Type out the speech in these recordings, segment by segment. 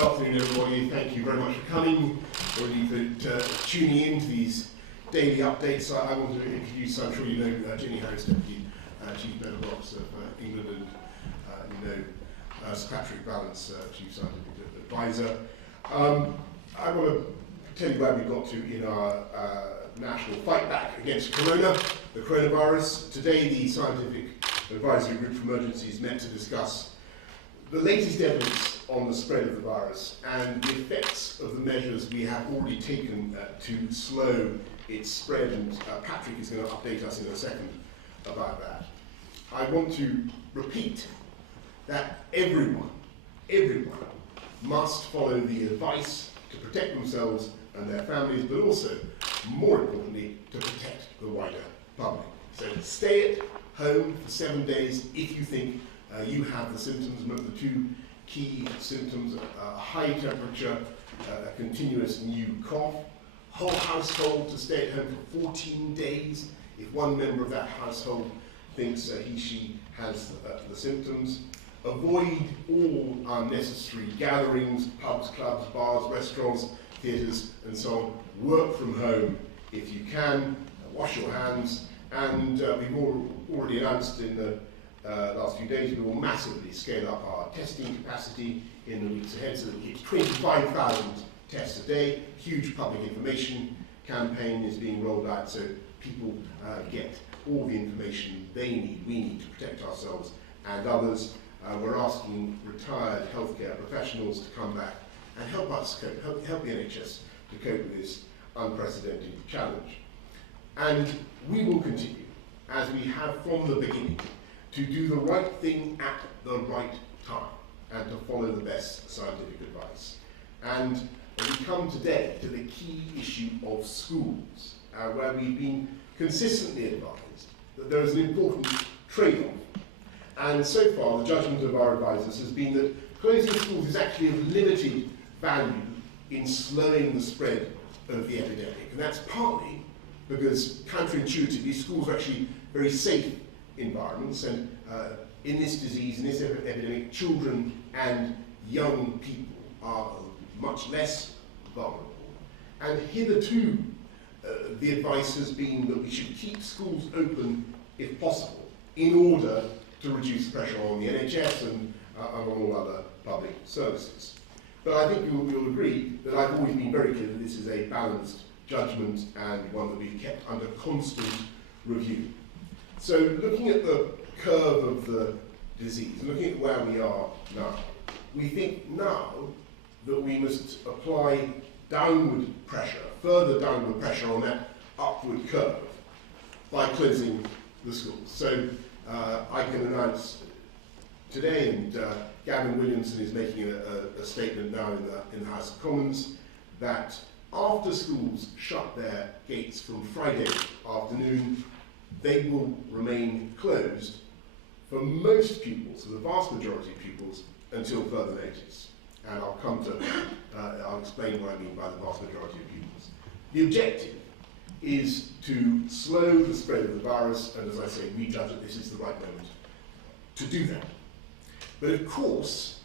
Good afternoon, everybody. Thank you very much for coming, or indeed for tuning in to these daily updates. I want to introduce, I'm sure you know, Jenny Harris, Deputy Chief Medical Officer of England, and you know, Secretary Gavin, Chief Scientific Advisor. I want to tell you where we got to in our national fight back against the coronavirus. Today, the Scientific Advisory Group for Emergencies met to discuss the latest evidence on the spread of the virus and the effects of the measures we have already taken to slow its spread, and Patrick is going to update us in a second about that. I want to repeat that everyone must follow the advice to protect themselves and their families, but also, more importantly, to protect the wider public. So stay at home for 7 days if you think you have the symptoms. Remember the two key symptoms: a high temperature, a continuous new cough. Whole household to stay at home for 14 days if one member of that household thinks she has the symptoms. Avoid all unnecessary gatherings, pubs, clubs, bars, restaurants, theatres, and so on. Work from home if you can. Wash your hands. And we've already announced in the last few days we will massively scale up our testing capacity in the weeks ahead, so that it's 25,000 tests a day. Huge public information campaign is being rolled out, so people get all the information they need, we need to protect ourselves and others. We're asking retired healthcare professionals to come back and help us cope, help the NHS to cope with this unprecedented challenge. And we will continue, as we have from the beginning, to do the right thing at the right time and to follow the best scientific advice. And we come today to the key issue of schools, where we've been consistently advised that there is an important trade-off. And so far, the judgment of our advisors has been that closing schools is actually of limited value in slowing the spread of the epidemic. And that's partly because, counterintuitively, schools are actually very safe environments, and in this disease, in this epidemic, children and young people are much less vulnerable. And hitherto, the advice has been that we should keep schools open if possible, in order to reduce pressure on the NHS and on all other public services. But I think you'll agree that I've always been very clear that this is a balanced judgment and one that we've kept under constant review. So looking at the curve of the disease, looking at where we are now, we think now that we must apply downward pressure, further downward pressure on that upward curve by closing the schools. So I can announce today, and Gavin Williamson is making a statement now in the House of Commons, that after schools shut their gates from Friday afternoon, they will remain closed for most pupils, for the vast majority of pupils, until further notice. And I'll explain what I mean by the vast majority of pupils. The objective is to slow the spread of the virus, and as I say, we judge that this is the right moment to do that. But of course,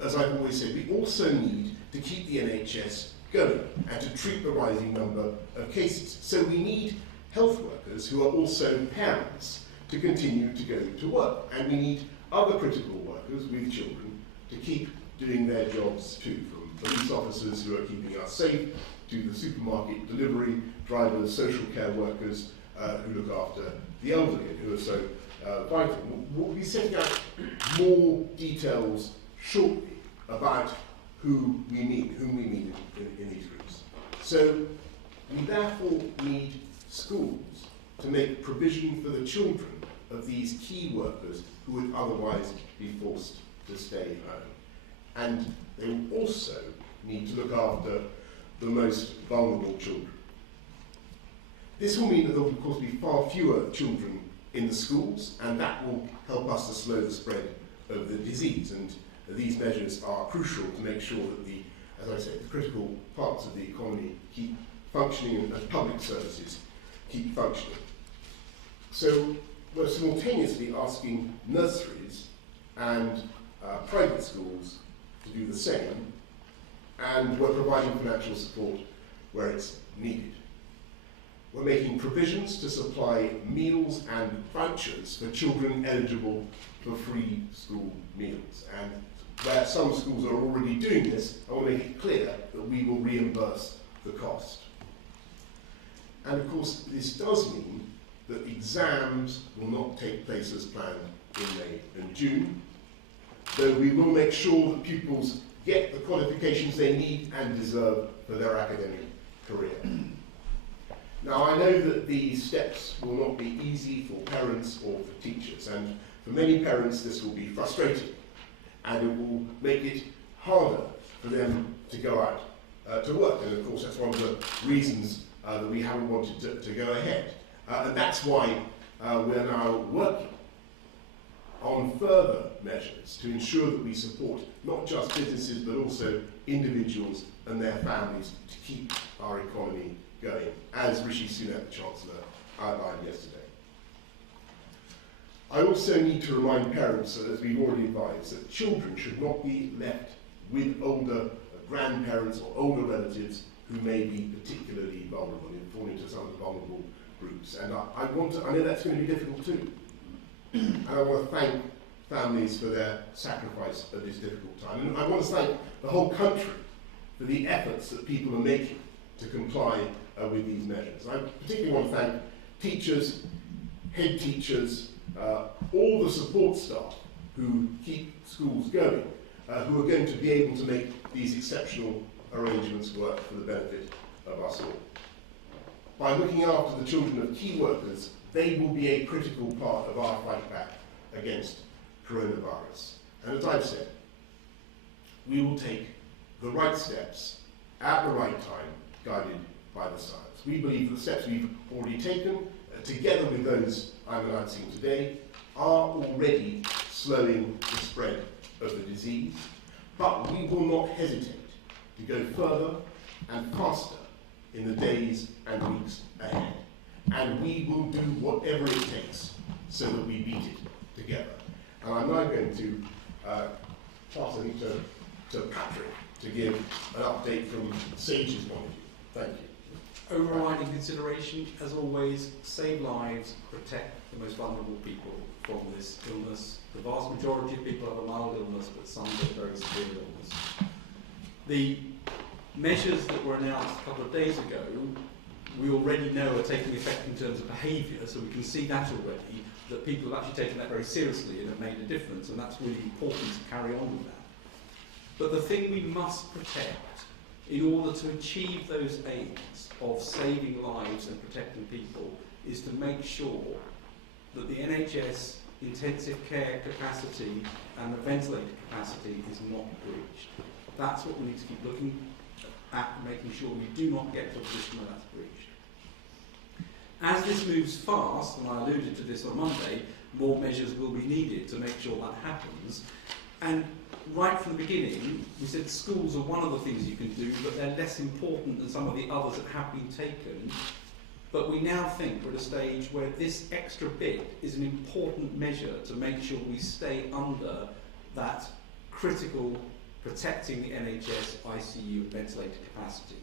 as I've always said, we also need to keep the NHS going and to treat the rising number of cases. So we need health workers who are also parents to continue to go to work. And we need other critical workers with children to keep doing their jobs too, from police officers who are keeping us safe, to the supermarket delivery drivers, social care workers who look after the elderly and who are so vital. We'll be setting out more details shortly about whom we mean in these groups. So we therefore need schools to make provision for the children of these key workers who would otherwise be forced to stay home. And they will also need to look after the most vulnerable children. This will mean that there will, of course, be far fewer children in the schools, and that will help us to slow the spread of the disease. And these measures are crucial to make sure that as I said, the critical parts of the economy keep functioning and public services keep functioning. So we're simultaneously asking nurseries and private schools to do the same, and we're providing financial support where it's needed. We're making provisions to supply meals and vouchers for children eligible for free school meals. And where some schools are already doing this, I want to make it clear that we will reimburse the cost. And of course, this does mean that exams will not take place as planned in May and June, though we will make sure that pupils get the qualifications they need and deserve for their academic career. Now, I know that these steps will not be easy for parents or for teachers, and for many parents this will be frustrating, and it will make it harder for them to go out to work. And of course, that's one of the reasons that we haven't wanted to go ahead. And that's why we're now working on further measures to ensure that we support not just businesses but also individuals and their families to keep our economy going, as Rishi Sunak, the Chancellor, outlined yesterday. I also need to remind parents, as we've already advised, that children should not be left with older grandparents or older relatives who may be particularly vulnerable and fall into some of the vulnerable groups. And I know that's going to be difficult too. And I want to thank families for their sacrifice at this difficult time. And I want to thank the whole country for the efforts that people are making to comply with these measures. I particularly want to thank teachers, head teachers, all the support staff who keep schools going, who are going to be able to make these exceptional arrangements work for the benefit of us all. By looking after the children of key workers, they will be a critical part of our fight back against coronavirus. And as I've said, we will take the right steps at the right time, guided by the science. We believe the steps we've already taken, together with those I'm announcing today, are already slowing the spread of the disease, but we will not hesitate to go further and faster in the days and weeks ahead. And we will do whatever it takes so that we beat it together. And I'm now going to pass it to Patrick to give an update from SAGE's point of view. Thank you. Overriding consideration, as always, save lives, protect the most vulnerable people from this illness. The vast majority of people have a mild illness, but some have a very severe illness. The measures that were announced a couple of days ago, we already know are taking effect in terms of behaviour, so we can see that already, that people have actually taken that very seriously and have made a difference, and that's really important to carry on with that. But the thing we must protect in order to achieve those aims of saving lives and protecting people is to make sure that the NHS intensive care capacity and the ventilator capacity is not breached. That's what we need to keep looking at, making sure we do not get to a position where that's breached. As this moves fast, and I alluded to this on Monday, more measures will be needed to make sure that happens. And right from the beginning, we said schools are one of the things you can do, but they're less important than some of the others that have been taken. But we now think we're at a stage where this extra bit is an important measure to make sure we stay under that critical protecting the NHS ICU ventilator capacity.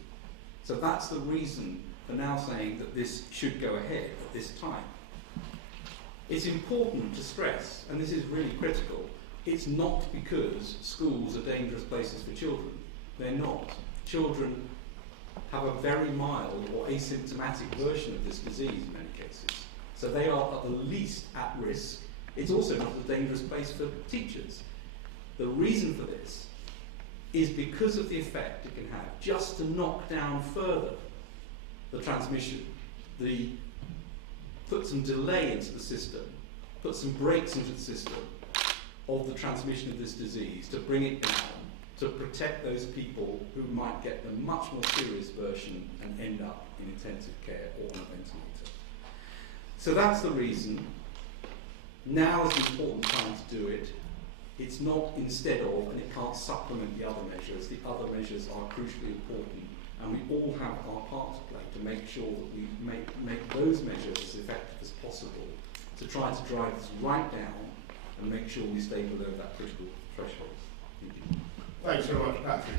So that's the reason for now saying that this should go ahead at this time. It's important to stress, and this is really critical, it's not because schools are dangerous places for children. They're not. Children have a very mild or asymptomatic version of this disease in many cases. So they are at the least at risk. It's also not a dangerous place for teachers. The reason for this is because of the effect it can have just to knock down further the transmission, put some delay into the system, put some brakes into the system of the transmission of this disease, to bring it down, to protect those people who might get the much more serious version and end up in intensive care or on a ventilator. So that's the reason. Now is the important time to do it. It's not instead of, and it can't supplement the other measures. The other measures are crucially important, and we all have our part to play to make sure that we make those measures as effective as possible to try to drive this right down and make sure we stay below that critical threshold. Thank you. Thanks very much, Patrick.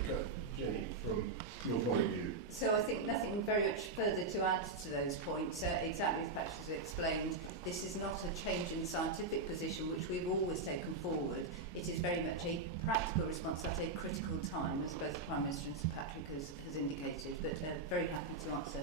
Jenny, from your point of view? So I think nothing very much further to add to those points. Exactly as Patrick has explained, this is not a change in scientific position which we've always taken forward. It is very much a practical response at a critical time, as both the Prime Minister and Sir Patrick has indicated, but very happy to answer